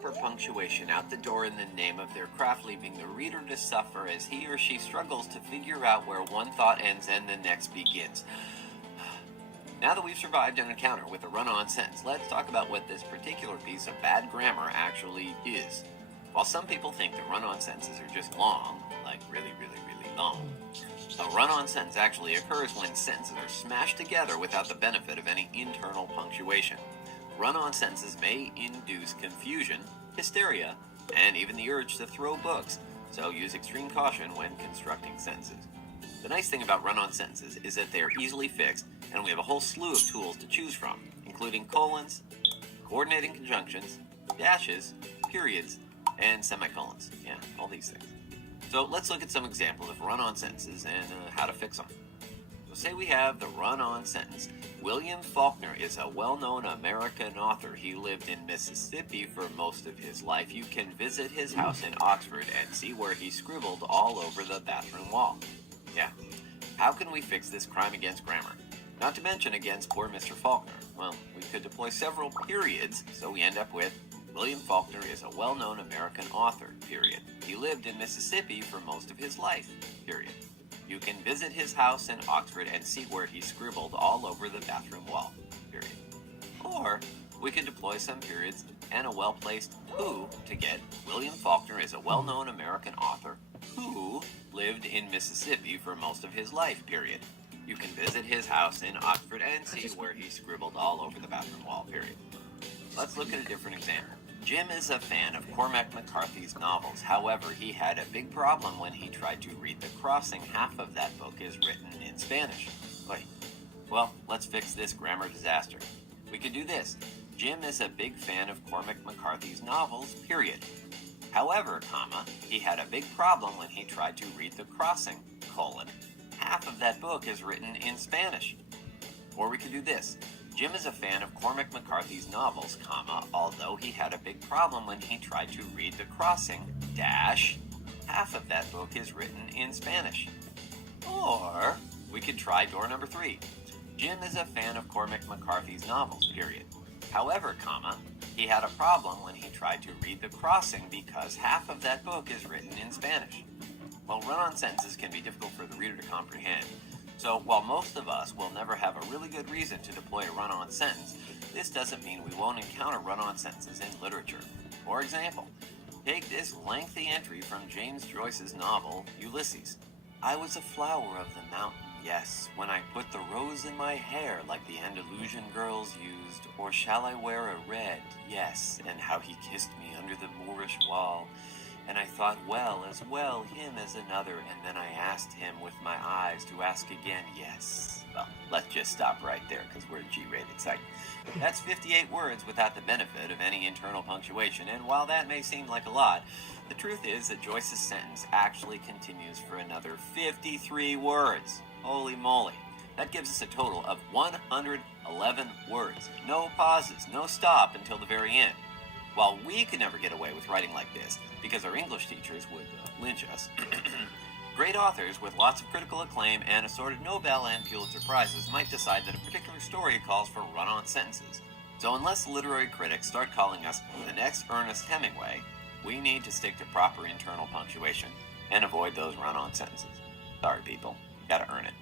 proper punctuation out the door in the name of their craft, leaving the reader to suffer as he or she struggles to figure out where one thought ends and the next begins. Now that we've survived an encounter with a run-on sentence, let's talk about what this particular piece of bad grammar actually is. While some people think that run-on sentences are just long, like really, really, really long, a run-on sentence actually occurs when sentences are smashed together without the benefit of any internal punctuation. Run-on sentences may induce confusion, hysteria, and even the urge to throw books, so use extreme caution when constructing sentences. The nice thing about run-on sentences is that they are easily fixed, and we have a whole slew of tools to choose from, including colons, coordinating conjunctions, dashes, periods, and semicolons. Yeah, all these things. So let's look at some examples of run-on sentences and how to fix them. So say we have the run-on sentence. William Faulkner is a well-known American author. He lived in Mississippi for most of his life. You can visit his house in Oxford and see where he scribbled all over the bathroom wall. Yeah. How can we fix this crime against grammar? Not to mention against poor Mr. Faulkner. Well, we could deploy several periods, so we end up with William Faulkner is a well-known American author, period. He lived in Mississippi for most of his life, period. You can visit his house in Oxford and see where he scribbled all over the bathroom wall, period. Or we could deploy some periods and a well-placed who to get William Faulkner is a well-known American author who lived in Mississippi for most of his life, period. You can visit his house in Oxford and see where he scribbled all over the bathroom wall, period. Let's look at a different example. Jim is a fan of Cormac McCarthy's novels. However, he had a big problem when he tried to read The Crossing. Half of that book is written in Spanish. Wait. Well, let's fix this grammar disaster. We could do this. Jim is a big fan of Cormac McCarthy's novels, period. However, comma, he had a big problem when he tried to read The Crossing, colon. Half of that book is written in Spanish. Or we could do this. Jim is a fan of Cormac McCarthy's novels, comma, although he had a big problem when he tried to read The Crossing, dash, half of that book is written in Spanish. Or we could try door number 3. Jim is a fan of Cormac McCarthy's novels, period. However, comma, he had a problem when he tried to read The Crossing because half of that book is written in Spanish. Well, run-on sentences can be difficult for the reader to comprehend. So while most of us will never have a really good reason to deploy a run-on sentence, this doesn't mean we won't encounter run-on sentences in literature. For example, take this lengthy entry from James Joyce's novel, Ulysses. I was a flower of the mountain, yes, when I put the rose in my hair like the Andalusian girls used, or shall I wear a red, yes, and how he kissed me under the Moorish wall. And I thought, well him as another, and then I asked him with my eyes to ask again, yes. Well, let's just stop right there, because we're a G-rated site. That's 58 words without the benefit of any internal punctuation, and while that may seem like a lot, the truth is that Joyce's sentence actually continues for another 53 words. Holy moly. That gives us a total of 111 words. No pauses, no stop until the very end. While we could never get away with writing like this, because our English teachers would lynch us, great authors with lots of critical acclaim and assorted Nobel and Pulitzer Prizes might decide that a particular story calls for run-on sentences. So unless literary critics start calling us the next Ernest Hemingway, we need to stick to proper internal punctuation and avoid those run-on sentences. Sorry, people. Gotta earn it.